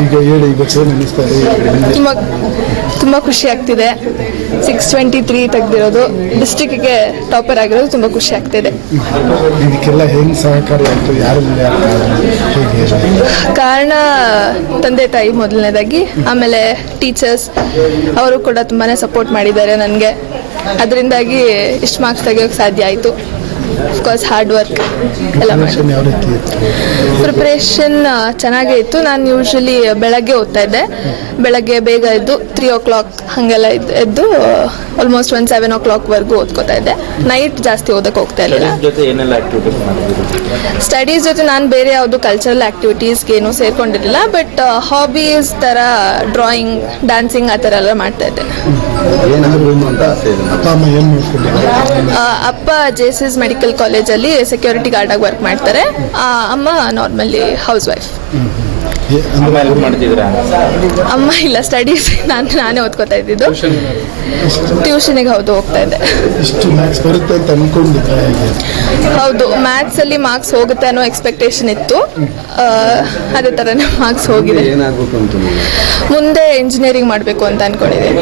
ಈಗ ಹೇಳಿ ಈಗ ಏನು ಅನ್ನಿಸ್ತಾ ಇದೆ. ತುಂಬ ತುಂಬ ಖುಷಿ ಆಗ್ತಿದೆ. ಸಿಕ್ಸ್ ಟ್ವೆಂಟಿ ತ್ರೀ ತೆಗೆದಿರೋದು. ಡಿಸ್ಟಿಕ್ಗೆ ಟಾಪರ್ ಆಗಿರೋದು ತುಂಬ ಖುಷಿ ಆಗ್ತಿದೆ. ಇದಕ್ಕೆಲ್ಲ ಹೆಂಗ್ ಸಹಕಾರಿ ಆಯ್ತು ಯಾರಿಂದ ಕಾರಣ ತಂದೆ ತಾಯಿ ಮೊದಲನೇದಾಗಿ ಆಮೇಲೆ ಟೀಚರ್ಸ್ ಅವರು ಕೂಡ ತುಂಬಾ ಸಪೋರ್ಟ್ ಮಾಡಿದ್ದಾರೆ ನನಗೆ. ಅದರಿಂದಾಗಿ ಇಷ್ಟು ಮಾರ್ಕ್ಸ್ ತೆಗಿಯೋಕ್ಕೆ ಸಾಧ್ಯ ಆಯಿತು. ಅಫ್ಕೋರ್ಸ್ ಹಾರ್ಡ್ ವರ್ಕ್ ಎಲ್ಲ ಮಾಡಿ. ಪ್ರಿಪ್ರೇಷನ್ ಚೆನ್ನಾಗೇ ಇತ್ತು. ನಾನು ಯೂಶ್ವಲಿ ಬೆಳಗ್ಗೆ ಓದ್ತಾ ಇದ್ದೆ. ಬೆಳಗ್ಗೆ ಬೇಗ ಎದ್ದು ತ್ರೀ ಓ ಕ್ಲಾಕ್ ಹಾಗೆಲ್ಲ ಇದ್ದು ಎದ್ದು ಆಲ್ಮೋಸ್ಟ್ ಒನ್ ಸೆವೆನ್ ಓ ಕ್ಲಾಕ್ವರೆಗೂ ಓದ್ಕೋತಾ ಇದ್ದೆ. ನೈಟ್ ಜಾಸ್ತಿ ಓದಕ್ಕೆ ಹೋಗ್ತಾ ಇರಲಿಲ್ಲ. ಜೊತೆ ಏನೆಲ್ಲ ಆಕ್ಟಿವಿಟೀಸ್ ಸ್ಟಡೀಸ್ ಜೊತೆ ನಾನು ಬೇರೆ ಯಾವುದು ಕಲ್ಚರಲ್ ಆ್ಯಕ್ಟಿವಿಟೀಸ್ಗೆ ಏನೂ ಸೇರ್ಕೊಂಡಿರಲಿಲ್ಲ ಬಟ್ ಹಾಬೀಸ್ ಥರ ಡ್ರಾಯಿಂಗ್ ಡ್ಯಾನ್ಸಿಂಗ್ ಆ ಥರ ಎಲ್ಲ ಮಾಡ್ತಾ ಇದ್ದೆ. ಅಪ್ಪ ಜೆ ಸಿ ಎಸ್ ಮೆಡಿಕಲ್ ಕಾಲೇಜಲ್ಲಿ ಸೆಕ್ಯೂರಿಟಿ ಗಾರ್ಡಾಗಿ ವರ್ಕ್ ಮಾಡ್ತಾರೆ. ಅಮ್ಮ ನಾರ್ಮಲಿ ಹೌಸ್ ವೈಫ್ ಅಂದ್ರೆ ಹೆಲ್ಪ್ ಮಾಡ್ತಿದ್ರ ಅಮ್ಮ ಇಲ್ಲ ಸ್ಟಡೀಸ್ ನಾನು ನಾನೇ ಓದ್ಕೋತಾ ಇದ್ದಿದ್ದು. ಟ್ಯೂಷನಿಗೆ ಹೌದು ಹೋಗ್ತಾ ಇದ್ದೆ. ಇಷ್ಟು ಮ್ಯಾಥ್ಸ್ ಬರುತ್ತೆ ಅಂತ ಅನ್ಕೊಂಡಿದ್ದೆ ಹೌದು ಮ್ಯಾಥ್ಸ್ ಅಲ್ಲಿ ಮಾರ್ಕ್ಸ್ ಹೋಗುತ್ತೆ ಅನ್ನೋ ಎಕ್ಸ್ಪೆಕ್ಟೇಷನ್ ಇತ್ತು. ಆ, ಅದೇ ಥರನೇ ಮಾರ್ಕ್ಸ್ ಹೋಗಿದೆ. ಏನಾಗಬೇಕು ಅಂತ ಮುಂದೆ ಇಂಜಿನಿಯರಿಂಗ್ ಮಾಡಬೇಕು ಅಂತ ಅನ್ಕೊಂಡಿದ್ದೀನಿ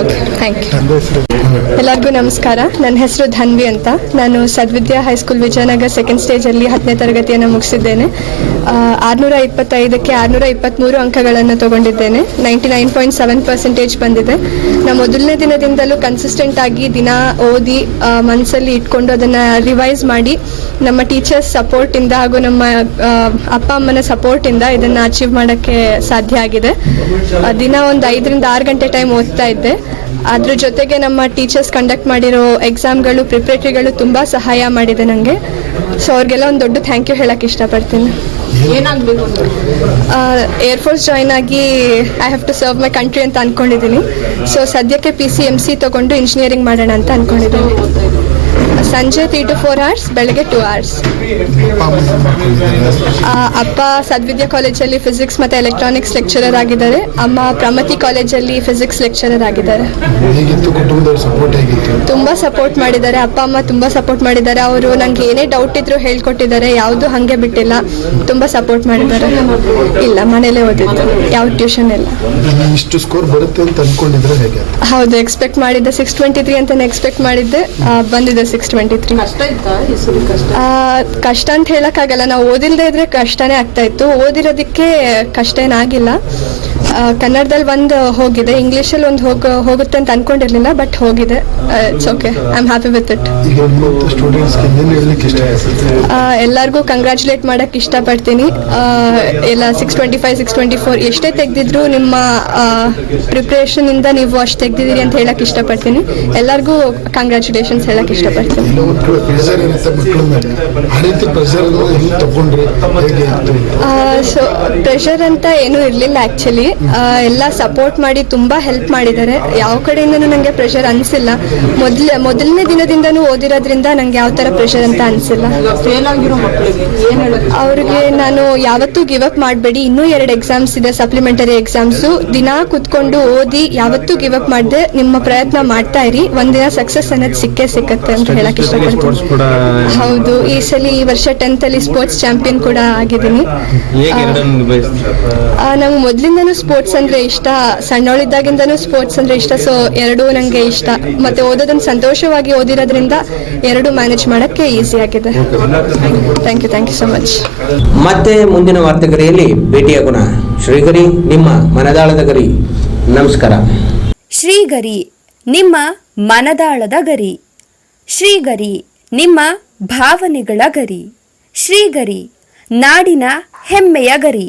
ಓಕೆ ಥ್ಯಾಂಕ್ ಯು ತಂದೆ ಹೆಸರು? ಎಲ್ಲರಿಗೂ ನಮಸ್ಕಾರ. ನನ್ನ ಹೆಸರು ಧನ್ವಿ ಅಂತ. ನಾನು ಸದ್ವಿದ್ಯಾ ಹೈಸ್ಕೂಲ್ ವಿಜಯನಗರ ಸೆಕೆಂಡ್ ಸ್ಟೇಜಲ್ಲಿ ಹತ್ತನೇ ತರಗತಿಯನ್ನು ಮುಗಿಸಿದ್ದೇನೆ. ಆರುನೂರ ಇಪ್ಪತ್ತೈದಕ್ಕೆ ಆರುನೂರ ಇಪ್ಪತ್ತ್ಮೂರು ಅಂಕಗಳನ್ನು ತಗೊಂಡಿದ್ದೇನೆ. Ninety nine point seven percentage ಬಂದಿದೆ. ನಾ ಮೊದಲನೇ ದಿನದಿಂದಲೂ ಕನ್ಸಿಸ್ಟೆಂಟ್ ಆಗಿ ದಿನ ಓದಿ ಮನಸ್ಸಲ್ಲಿ ಇಟ್ಕೊಂಡು ಅದನ್ನು ರಿವೈಸ್ ಮಾಡಿ ನಮ್ಮ ಟೀಚರ್ಸ್ ಸಪೋರ್ಟಿಂದ ಹಾಗೂ ನಮ್ಮ ಅಪ್ಪ ಅಮ್ಮನ ಸಪೋರ್ಟಿಂದ ಇದನ್ನು ಅಚೀವ್ ಮಾಡೋಕ್ಕೆ ಸಾಧ್ಯ ಆಗಿದೆ. ದಿನ ಒಂದು ಐದರಿಂದ ಆರು ಗಂಟೆ ಟೈಮ್ ಓದ್ತಾ ಇದ್ದೆ. ಅದ್ರ ಜೊತೆಗೆ ನಮ್ಮ ಟೀಚರ್ಸ್ ಕಂಡಕ್ಟ್ ಮಾಡಿರೋ ಎಕ್ಸಾಮ್ಗಳು ಪ್ರಿಪ್ರೇಟರಿಗಳು ತುಂಬ ಸಹಾಯ ಮಾಡಿದೆ ನನಗೆ ಸೊ ಅವ್ರಿಗೆಲ್ಲ ಒಂದು ದೊಡ್ಡ ಥ್ಯಾಂಕ್ ಯು ಹೇಳಕ್ಕೆ ಇಷ್ಟಪಡ್ತೀನಿ. ಏರ್ಫೋರ್ಸ್ ಜಾಯ್ನ್ ಆಗಿ I have to serve my country ಅಂತ ಅನ್ಕೊಂಡಿದ್ದೀನಿ ಸೊ ಸದ್ಯಕ್ಕೆ ಪಿ ಸಿ ಎಂ ಸಿ ತಗೊಂಡು ಇಂಜಿನಿಯರಿಂಗ್ ಮಾಡೋಣ ಅಂತ ಅಂದ್ಕೊಂಡಿದ್ದೀನಿ ಸಂಜೆ ತ್ರೀ ಟು ಫೋರ್ ಅವರ್ಸ್ ಬೆಳಗ್ಗೆ ಟೂ ಅವರ್ಸ್ ಅಪ್ಪ ಸದ್ವಿದ್ಯಾ ಕಾಲೇಜಲ್ಲಿ ಫಿಸಿಕ್ಸ್ ಮತ್ತು ಎಲೆಕ್ಟ್ರಾನಿಕ್ಸ್ ಲೆಕ್ಚರರ್ ಆಗಿದ್ದಾರೆ. ಅಮ್ಮ ಪ್ರಮತಿ ಕಾಲೇಜಲ್ಲಿ ಫಿಸಿಕ್ಸ್ ಲೆಕ್ಚರರ್ ಆಗಿದ್ದಾರೆ. ತುಂಬ ಸಪೋರ್ಟ್ ಮಾಡಿದ್ದಾರೆ. ಅಪ್ಪ ಅಮ್ಮ ತುಂಬ ಸಪೋರ್ಟ್ ಮಾಡಿದ್ದಾರೆ. ಅವರು ನಂಗೆ ಏನೇ ಡೌಟ್ ಇದ್ರು ಹೇಳ್ಕೊಟ್ಟಿದ್ದಾರೆ. ಯಾವುದು ಹಾಗೆ ಬಿಟ್ಟಿಲ್ಲ. ತುಂಬ ಸಪೋರ್ಟ್ ಮಾಡಿದ್ದಾರೆ. ಇಲ್ಲ ಮನೇಲೇ ಓದಿದ್ದು. ಯಾವ ಟ್ಯೂಷನ್ ಇಲ್ಲ. ಇಷ್ಟು ಸ್ಕೋರ್ ಬರುತ್ತೆ ಅಂತ ಅನ್ಕೊಂಡಿದ್ರೆ ಹೇಗೆ? ಹೌದು ಎಕ್ಸ್ಪೆಕ್ಟ್ ಮಾಡಿದ್ದೆ ಸಿಕ್ಸ್ ಟ್ವೆಂಟಿ ತ್ರೀ ಅಂತ ಎಕ್ಸ್ಪೆಕ್ಟ್ ಮಾಡಿದ್ದೆ ಬಂದಿದೆ ಸಿಕ್ಸ್ ಟ್ವೆಂಟಿ ತ್ರೀ ಕಷ್ಟ? ಅಂತ ಹೇಳಕ್ಕಾಗಲ್ಲ. ನಾವು ಓದಿಲ್ಲದೆ ಇದ್ರೆ ಕಷ್ಟನೇ ಆಗ್ತಾ ಇತ್ತು. ಓದಿರೋದಕ್ಕೆ ಕಷ್ಟ ಏನಾಗಿಲ್ಲ. ಕನ್ನಡದಲ್ಲಿ ಒಂದು ಹೋಗಿದೆ ಇಂಗ್ಲೀಷಲ್ಲಿ ಒಂದು ಹೋಗ ಹೋಗುತ್ತೆ ಅಂತ ಅನ್ಕೊಂಡಿರ್ಲಿಲ್ಲ ಬಟ್ ಹೋಗಿದೆ. It's okay I am happy with it ಎಲ್ಲರಿಗೂ ಕಂಗ್ರ್ಯಾಚುಲೇಟ್ ಮಾಡಕ್ಕೆ ಇಷ್ಟಪಡ್ತೀನಿ. ಎಲ್ಲ six twenty five six twenty four ಎಷ್ಟೇ ತೆಗೆದಿದ್ರು ನಿಮ್ಮ ಪ್ರಿಪ್ರೇಷನಿಂದ ನೀವು ಅಷ್ಟು ತೆಗೆದಿದ್ದೀರಿ ಅಂತ ಹೇಳಕ್ಕೆ ಇಷ್ಟಪಡ್ತೀನಿ. ಎಲ್ಲರಿಗೂ ಕಂಗ್ರ್ಯಾಚುಲೇಷನ್ಸ್ ಹೇಳಕ್ಕೆ ಇಷ್ಟಪಡ್ತೀನಿ. ಸೊ ಪ್ರೆಷರ್ ಅಂತ ಏನೂ ಇರಲಿಲ್ಲ ಆ್ಯಕ್ಚುಲಿ ಎಲ್ಲ ಸಪೋರ್ಟ್ ಮಾಡಿ ತುಂಬಾ ಹೆಲ್ಪ್ ಮಾಡಿದ್ದಾರೆ. ಯಾವ ಕಡೆಯಿಂದನೂ ನನಗೆ ಪ್ರೆಷರ್ ಅನ್ಸಿಲ್ಲ. ಮೊದಲ ಮೊದಲನೇ ದಿನದಿಂದನೂ ಓದಿರೋದ್ರಿಂದ ನನಗೆ ಯಾವ ಥರ ಪ್ರೆಷರ್ ಅಂತ ಅನಿಸಿಲ್ಲ. ಅವ್ರಿಗೆ ನಾನು ಯಾವತ್ತೂ ಗಿವ್ ಅಪ್ ಮಾಡಬೇಡಿ. ಇನ್ನೂ ಎರಡು ಎಕ್ಸಾಮ್ಸ್ ಇದೆ ಸಪ್ಲಿಮೆಂಟರಿ ಎಕ್ಸಾಮ್ಸು ದಿನ ಕುತ್ಕೊಂಡು ಓದಿ ಯಾವತ್ತೂ ಗಿವ್ ಅಪ್ ಮಾಡದೆ ನಿಮ್ಮ ಪ್ರಯತ್ನ ಮಾಡ್ತಾ ಇರಿ. ಒಂದಿನ ಸಕ್ಸಸ್ ಅನ್ನೋದು ಸಿಕ್ಕೇ ಸಿಕ್ಕತ್ತೆ ಅಂತ ಹೇಳಕ್ ಇಷ್ಟಪಡ್ತೀನಿ. ಹೌದು ಈ ಸಲ ಈ ವರ್ಷ ಟೆಂತ್ ಅಲ್ಲಿ ಸ್ಪೋರ್ಟ್ಸ್ ಚಾಂಪಿಯನ್ ಕೂಡ ಆಗಿದ್ದೀನಿ. ನಂಗೆ ಮೊದಲಿಂದನೂ ಸ್ಪೋರ್ಟ್ಸ್ ಅಂದ್ರೆ ಇಷ್ಟ. ಸಣ್ಣವಳಿದ್ದಾಗಿಂದನೂ ಸ್ಪೋರ್ಟ್ಸ್ ಅಂದ್ರೆ ಇಷ್ಟ. ಸೊ ಎರಡೂ ನನಗೆ ಇಷ್ಟ. ಮತ್ತೆ ಓದೋದನ್ನ ಸಂತೋಷವಾಗಿ ಓದಿರೋದ್ರಿಂದ ಎರಡೂ ಮ್ಯಾನೇಜ್ ಮಾಡಕ್ಕೆ ಈಸಿ ಆಗಿದೆ. Thank you thank you so much ಮತ್ತೆ ಮುಂದಿನ ವಾರ್ತೆಗರಿಯಲ್ಲಿ ಭೇಟಿಯಾಗೋಣ ಶ್ರೀಗರಿ ನಿಮ್ಮ ಮನದಾಳದ ಗರಿ. ನಮಸ್ಕಾರ. ಶ್ರೀಗರಿ ನಿಮ್ಮ ಮನದಾಳದ ಗರಿ. ಶ್ರೀಗರಿ ನಿಮ್ಮ ಭಾವನೆಗಳ ಗರಿ. ಶ್ರೀಗರಿ ನಾಡಿನ ಹೆಮ್ಮೆಯ ಗರಿ.